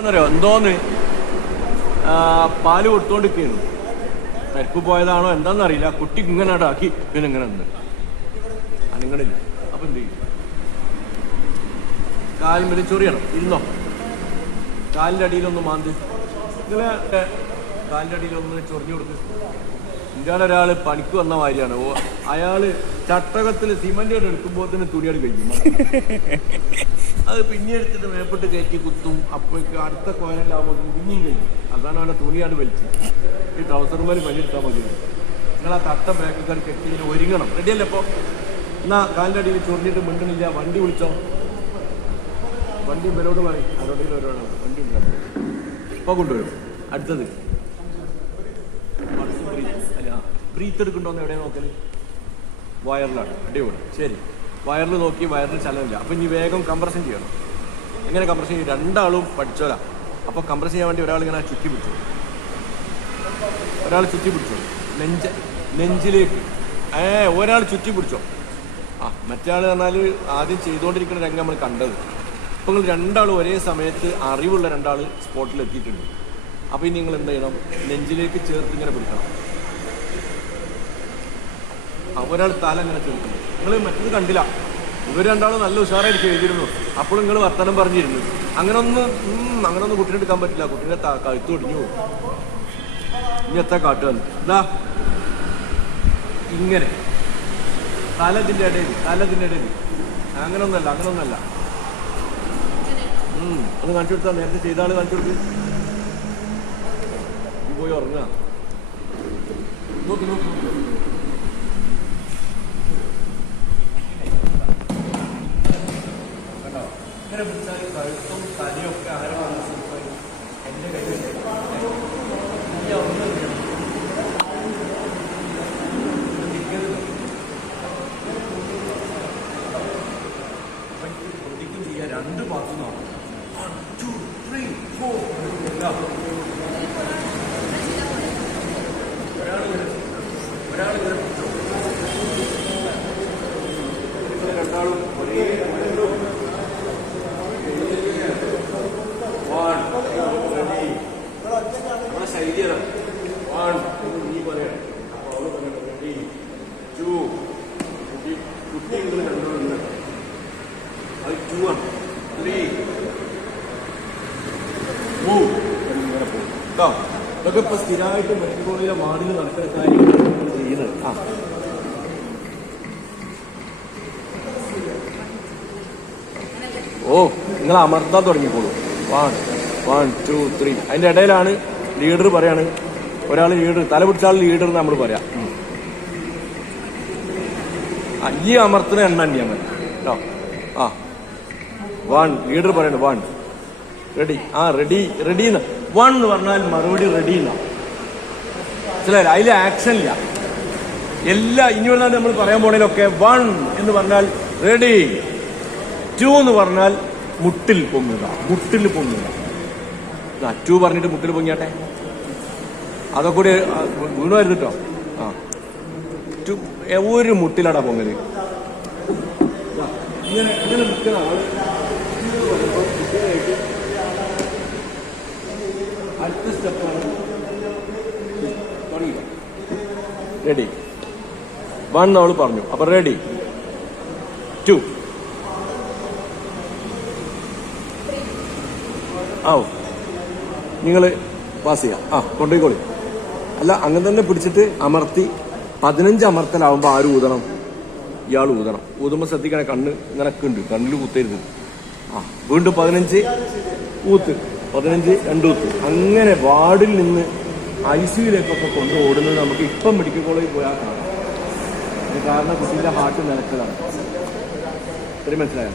എന്തോന്ന് പാല് കൊടുത്തോണ്ടിരിക്കുന്നു. പരിപ്പ് പോയതാണോ എന്താണെന്നറിയില്ല. കുട്ടി ഇങ്ങനെ ആക്കി പിന്നെ ഇങ്ങനെ നിന്ന് അനങ്ങളില്ല. അപ്പൊ എന്ത് ചെയ്യും? കാലിൽ ചൊറിയണം. ഇരുന്നോ, കാലിൻ്റെ അടിയിലൊന്ന് മാന്ത്. നിങ്ങളെ കാലിൻ്റെ അടിയിലൊന്ന് ചൊറിഞ്ഞു കൊടുക്ക്. ഇന്ത്യയുടെ ഒരാൾ പണിക്ക് വന്ന മാതിരിയാണ്. അയാള് ചട്ടകത്തിൽ സിമന്റ് എടുക്കുമ്പോൾ തന്നെ തുണിയോട് കഴിക്കും. അത് പിന്നെ എടുത്തിട്ട് മേപ്പിട്ട് കയറ്റി കുത്തും. അപ്പോഴേക്ക് അടുത്ത കോരലാകുമ്പോൾ പിന്നെയും കഴിക്കും. അതാണ് അവനെ തുണിയാട് വലിച്ച് ഈ ട്രൗസർമാർ പണിയെടുത്താൽ മതി. നിങ്ങൾ ആ തട്ട ബാഗുകൾ കെട്ടി ഒരുങ്ങണം. റെഡിയല്ലേ? അപ്പോൾ എന്നാ കാലിൻ്റെ അടിയിൽ ചൊറിഞ്ഞിട്ട് മിണ്ടണില്ല. വണ്ടി വിളിച്ചോ. വണ്ടി ഇവരോട് പറയും. അതോടെയും ഓരോണ് വണ്ടി ഉണ്ടാകും. ഇപ്പോൾ കൊണ്ടുവരും. അടുത്തത് ബ്രീത്ത് എടുക്കണ്ടോന്ന് എവിടെ നോക്കല്? വയറിലാണ്. അടിപൊളി. ശരി, വയറിൽ നോക്കി. വയറിൽ ചലമില്ല. അപ്പം ഇനി വേഗം കംപ്രഷൻ ചെയ്യണം. എങ്ങനെ കംപ്രഷൻ ചെയ്യും? രണ്ടാളും പഠിച്ചോലാ. അപ്പോൾ കംപ്രസ് ചെയ്യാൻ വേണ്ടി ഒരാൾ ഇങ്ങനെ ചുറ്റി പിടിച്ചു, ഒരാൾ ചുറ്റി പിടിച്ചോ നെഞ്ചിലേക്ക്. ഒരാൾ ചുറ്റി പിടിച്ചോ. മറ്റേ ആൾ പറഞ്ഞാൽ ആദ്യം ചെയ്തുകൊണ്ടിരിക്കുന്ന രംഗം നമ്മൾ കണ്ടത്. അപ്പോൾ നിങ്ങൾ രണ്ടാളും ഒരേ സമയത്ത് അറിവുള്ള രണ്ടാൾ സ്പോട്ടിൽ എത്തിയിട്ടുണ്ട്. അപ്പോൾ ഇനി നിങ്ങൾ എന്ത് ചെയ്യണം? നെഞ്ചിലേക്ക് ചേർത്ത് ഇങ്ങനെ പിടിക്കണം. ഒരാൾ തല ഇങ്ങനെ ചേർക്കണം. നിങ്ങൾ മറ്റത് കണ്ടില്ല. ഇവർ രണ്ടാളും നല്ല ഉഷാറായിട്ട് ചെയ്തിരുന്നു. അപ്പോൾ നിങ്ങൾ വർത്തമാനം പറഞ്ഞിരുന്നു. അങ്ങനൊന്നും കുട്ടീനെ എടുക്കാൻ പറ്റില്ല. കുട്ടീനെ കഴുത്ത് ഒടിഞ്ഞു പോകും. ഇനി എത്ര കാട്ടുക? ഇതാ ഇങ്ങനെ തലതിൻ്റെ ഇടയിൽ അങ്ങനൊന്നല്ല. ഒന്ന് കാണിച്ചു കൊടുത്താൽ നേരത്തെ ചെയ്ത ആള് കാണിച്ചു കൊടുത്ത് പോയി ഉറങ്ങുക. നോക്കി കണ്ടോ? ഇങ്ങനെ പിടിച്ചാൽ കഴുത്തും തലയൊക്കെ ആരാണ് എൻ്റെ കയ്യിൽ പ്രതിക്കും ചെയ്യാൻ രണ്ട് പാത്രമാണ്. 1 2 3 4 ഒരാൾ രണ്ടാളും ഒരേ നമ്മുടെ ശൈലിയാണ്. നീ പറയാം. അപ്പോൾ അവള് പറയണം 3 2 കുട്ടി നിങ്ങൾ രണ്ടാളുണ്ട്. അത് 2 ആണ്. 3 മൂവ് ഇങ്ങനെ പോകും കേട്ടോ. ഇതൊക്കെ ഇപ്പൊ സ്ഥിരമായിട്ട് മെഡിക്കോളിലെ വാർഡിൽ നടക്കുന്ന കാര്യങ്ങളാണ് ചെയ്യുന്നത്. നിങ്ങൾ അമർത്താൻ തുടങ്ങിക്കോളൂ. 1 2 3. അതിന്റെ ഇടയിലാണ് ലീഡർ പറയാണ്. ഒരാൾ ലീഡർ, തല പിടിച്ചാൽ ലീഡർ എന്ന് നമ്മൾ പറയാം. ഈ അമർത്തുന്ന എണ്ണ തന്നെയാ മതി കേട്ടോ. 1 ലീഡർ പറയണ 1 റെഡി. റെഡി 1 എന്ന് പറഞ്ഞാൽ മറുപടി റെഡി എന്നാ. മനസ്സിലായില്ല? അതിൽ ആക്ഷൻ ഇല്ല. ഇനി വന്നാൽ നമ്മൾ പറയാൻ പോണേലൊക്കെ 1 എന്ന് പറഞ്ഞാൽ റെഡി, 2 എന്ന് പറഞ്ഞാൽ മുട്ടിൽ പൊങ്ങുക. 2 പറഞ്ഞിട്ട് മുട്ടിൽ പൊങ്ങിയാട്ടെ. അതൊക്കെ കൂടി വീണുമായിരുന്നു കേട്ടോ. ഒരു മുട്ടിലാടാ പൊങ്ങല്. ഇങ്ങനെ മുട്ടുന്ന ആള് അടുത്ത സ്റ്റെപ്പാണ് തുടങ്ങി. റെഡി 1 അവള് പറഞ്ഞു. അപ്പൊ റെഡി 2 നിങ്ങൾ പാസ് ചെയ്യാം. കൊണ്ടുപോയിക്കോളി. അല്ല, അങ്ങനെ തന്നെ പിടിച്ചിട്ട് അമർത്തി 15 അമർത്തലാവുമ്പോ ആര് ഊതണം? ഇയാൾ ഊതണം. ഊതുമ്പോൾ ശ്രദ്ധിക്കണേ, കണ്ണ് ഇങ്ങനൊക്കെ ഉണ്ട്, കണ്ണിൽ കുത്തരുത്. വീണ്ടും 15 ഊത്ത്, 15 2 ഊത്ത്. അങ്ങനെ വാർഡിൽ നിന്ന് ICUയിലേക്കൊക്കെ കൊണ്ട് ഓടുന്നത് നമുക്ക് ഇപ്പം മെഡിക്കൽ കോളേജിൽ പോയാൽ കാണാം. കാരണം കുട്ടീൻ്റെ ഹാർട്ട് നിലക്കലാണ്. ഇത്രയും മനസ്സിലായോ?